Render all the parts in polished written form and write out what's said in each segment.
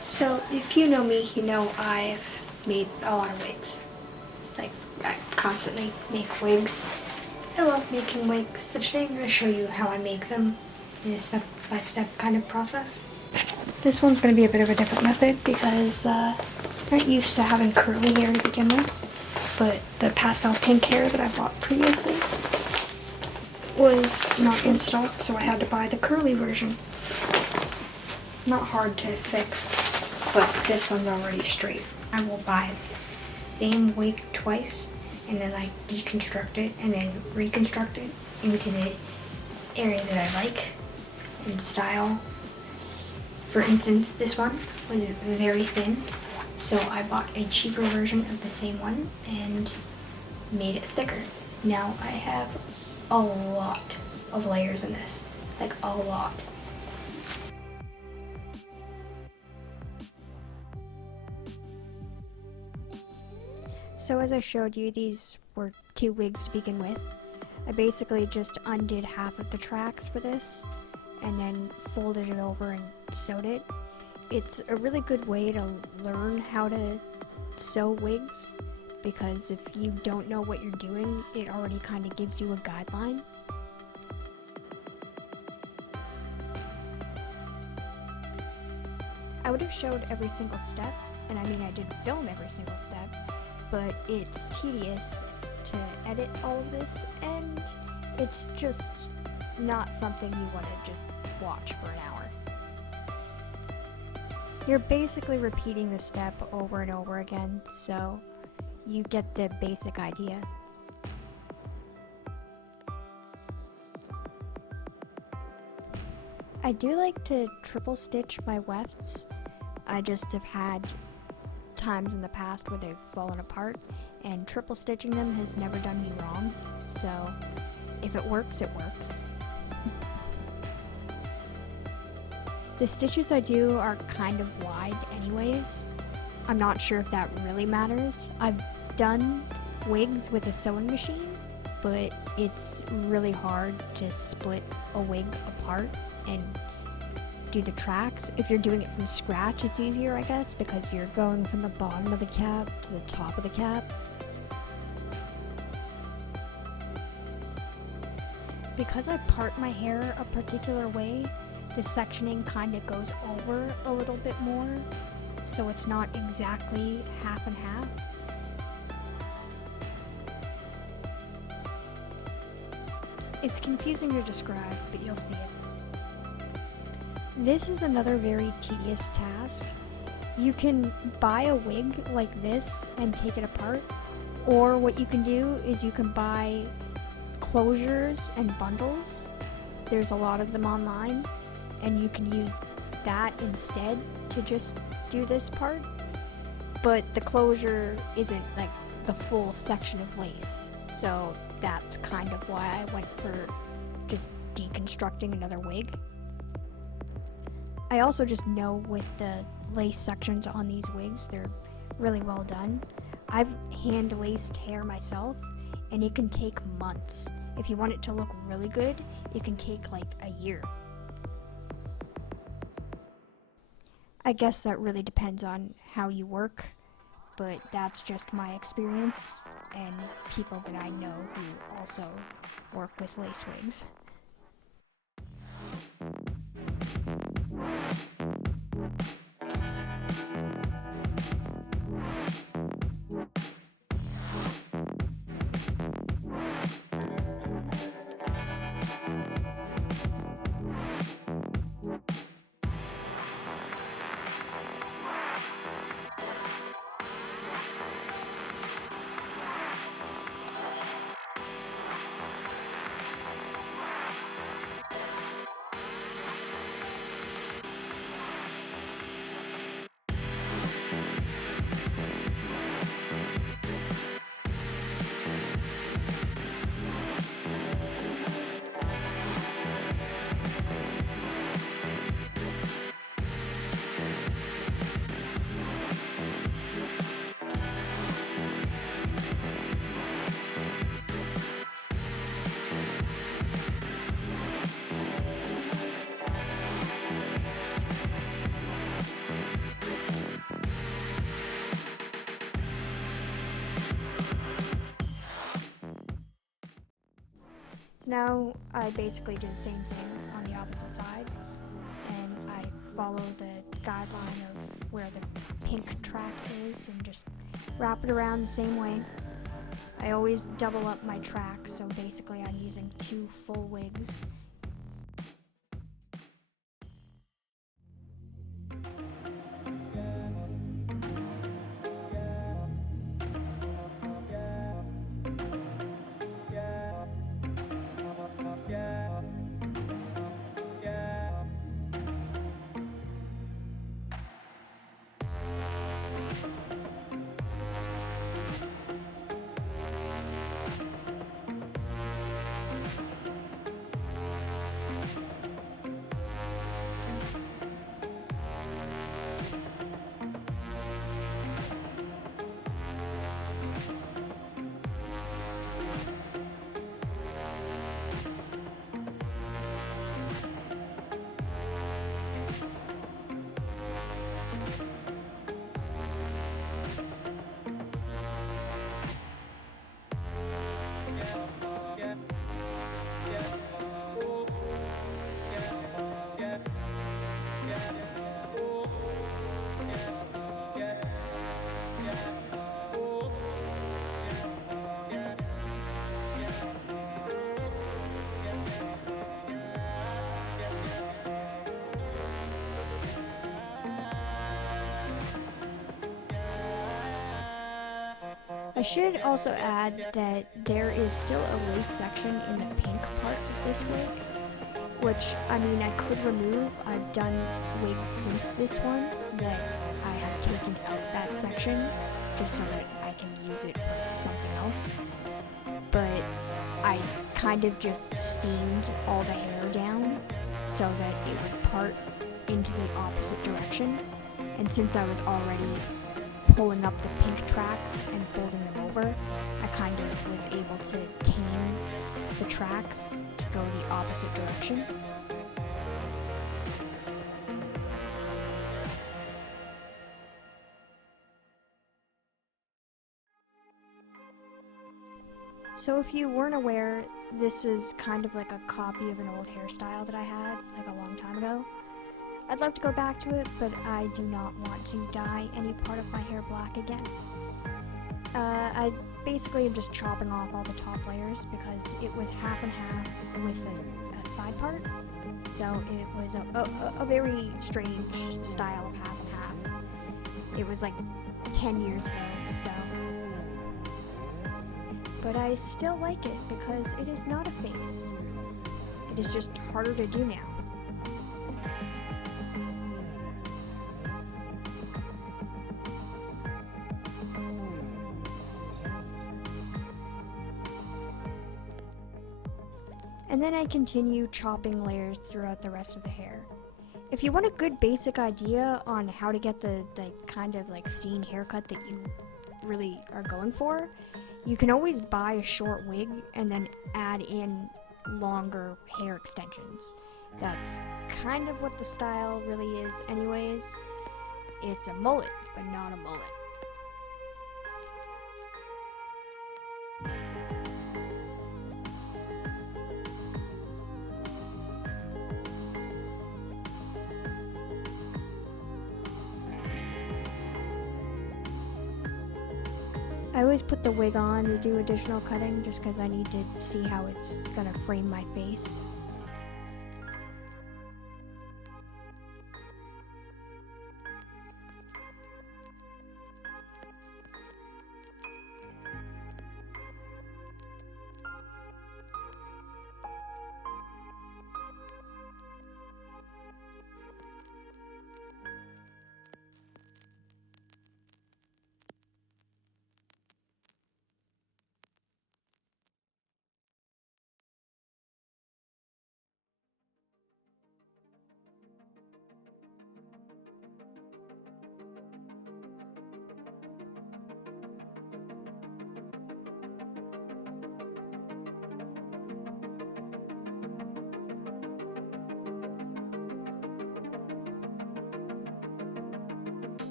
So if you know me, you know I've made a lot of wigs. Like, I constantly make wigs. I love making wigs, but today I'm going to show you how I make them in a step-by-step kind of process. This one's going to be a bit of a different method because I'm not used to having curly hair to begin with, but the pastel pink hair that I bought previously was not in stock, so I had to buy the curly version. Not hard to fix, but this one's already straight. I will buy the same wig twice, and then I deconstruct it and then reconstruct it into the area that I like and style. For instance, this one was very thin, so I bought a cheaper version of the same one and made it thicker. Now I have a lot of layers in this, like a lot. So as I showed you, these were 2 wigs to begin with. I basically just undid half of the tracks for this and then folded it over and sewed it. It's a really good way to learn how to sew wigs, because if you don't know what you're doing, it already kind of gives you a guideline. I would have showed every single step, and I mean I did film every single step, but it's tedious to edit all of this, and it's just not something you want to just watch for an hour. You're basically repeating the step over and over again, so you get the basic idea. I do like to triple stitch my wefts. I just have had times in the past where they've fallen apart, and triple stitching them has never done me wrong, so if it works, it works. The stitches I do are kind of wide anyways. I'm not sure if that really matters. I've done wigs with a sewing machine, but it's really hard to split a wig apart and do the tracks. If you're doing it from scratch, it's easier, I guess, because you're going from the bottom of the cap to the top of the cap. Because I part my hair a particular way, the sectioning kind of goes over a little bit more, so it's not exactly half and half. It's confusing to describe, but you'll see it. This is another very tedious task. You can buy a wig like this and take it apart, or what you can do is you can buy closures and bundles. There's a lot of them online, and you can use that instead to just do this part. But the closure isn't like the full section of lace, so that's kind of why I went for just deconstructing another wig. I also just know with the lace sections on these wigs, they're really well done. I've hand laced hair myself, and it can take months. If you want it to look really good, it can take like a year. I guess that really depends on how you work, but that's just my experience and people that I know who also work with lace wigs. now I basically do the same thing on the opposite side, and I follow the guideline of where the pink track is and just wrap it around the same way. I always double up my tracks, so basically I'm using 2 full wigs. I should also add that there is still a lace section in the pink part of this wig, which, I mean, I could remove. I've done wigs since this one that I have taken out that section just so that I can use it for something else. But I kind of just steamed all the hair down so that it would part into the opposite direction. And since I was already pulling up the pink tracks and folding them over, I kind of was able to tame the tracks to go the opposite direction. So if you weren't aware, this is kind of like a copy of an old hairstyle that I had like a long time ago. I'd love to go back to it, but I do not want to dye any part of my hair black again. I basically am just chopping off all the top layers because it was half and half with a side part. So it was a very strange style of half and half. It was like 10 years ago, so. But I still like it because it is not a face. It is just harder to do now. And then I continue chopping layers throughout the rest of the hair. If you want a good basic idea on how to get the kind of like scene haircut that you really are going for, you can always buy a short wig and then add in longer hair extensions. That's kind of what the style really is anyways. It's a mullet, but not a mullet. I always put the wig on to do additional cutting just because I need to see how it's gonna frame my face.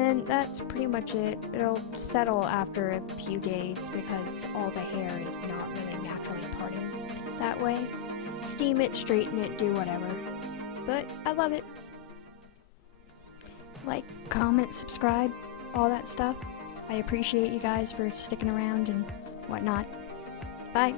And that's pretty much it. It'll settle after a few days because all the hair is not really naturally parting that way. Steam it, straighten it, do whatever. But I love it. Like, comment, subscribe, all that stuff. I appreciate you guys for sticking around and whatnot. Bye.